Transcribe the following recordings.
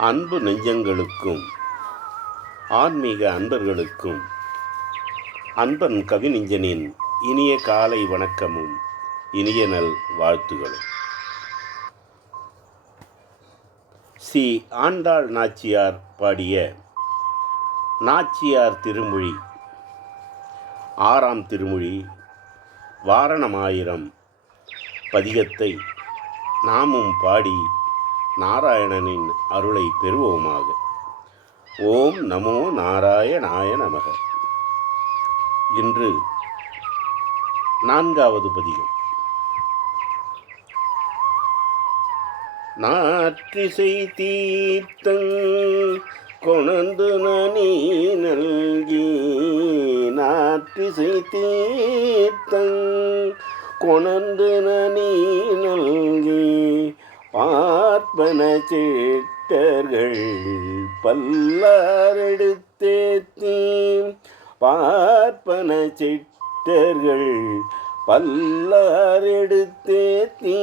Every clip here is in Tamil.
அன்பு நெஞ்சங்களுக்கும் ஆன்மீக அன்பர்களுக்கும் அன்பன் கவிநெஞ்சனின் இனிய காலை வணக்கமும் இனிய நல் வாழ்த்துகளும். சி. ஆண்டாள் நாச்சியார் பாடிய நாச்சியார் திருமொழி ஆறாம் திருமொழி வாரணமாயிரம் பதிகத்தை நாமும் பாடி நாராயணனின் அருளை பெறுவோமாக. ஓம் நமோ நாராயணாய நமக. இன்று நான்காவது பதிகம். நாற்றிசை தீர்த்தங் கொணந்து நனி நல்கி நாற்றிசை தீர்த்தங் கொணந்து நனி நல்கி பார்ப்பன சேட்டர்கள் பல்லாரெடுத்தேத்தி பார்ப்பன சிட்டர்கள் பல்லாரெடுத்தேத்தி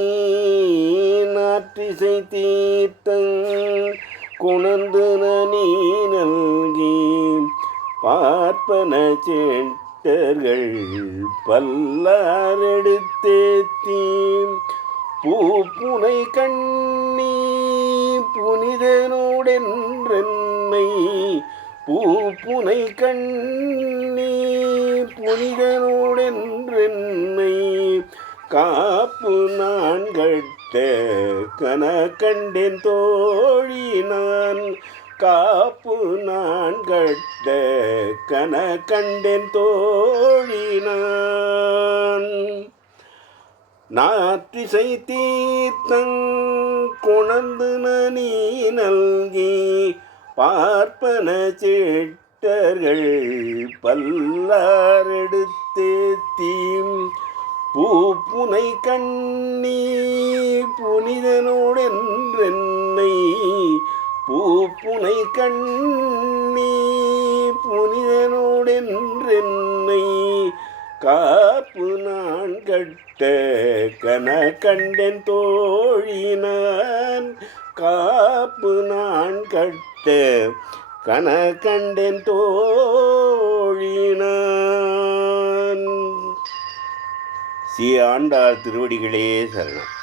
நாற்றிசை தீர்த்தங் குணர்ந்து நனி நல்கி. பார்ப்பன சேட்டர்கள் பல்லாரெடுத்தேத்தி பூப்புனை கண்ணி புனிதனோடென்றென்னை பூப்புனை கண்ணி புனிதனோடென்றென்னை காப்பு நான் கட்ட கன கண்டேன் தோழி நான். காப்பு நான் கட்ட கன கண்டேன் தோழி நான். நாற்றிசை தீர்த்தங் கொணர்ந்து நனி நல்கி பார்ப்பன சிட்டர்கள் பல்லாரெடுத்தேத்தீம் பூப்புனை கண்ணி புனிதனோடென்றென்னை பூப்புனை கண்ணி புனிதனோடென்றென்னை காப்பு நான் கட்ட கன கண்டன் தோழினான். காப்பு நான் கட்ட கன கண்டன் தோழினான். சி ஆண்டாள் திருவடிகளே சரணம்.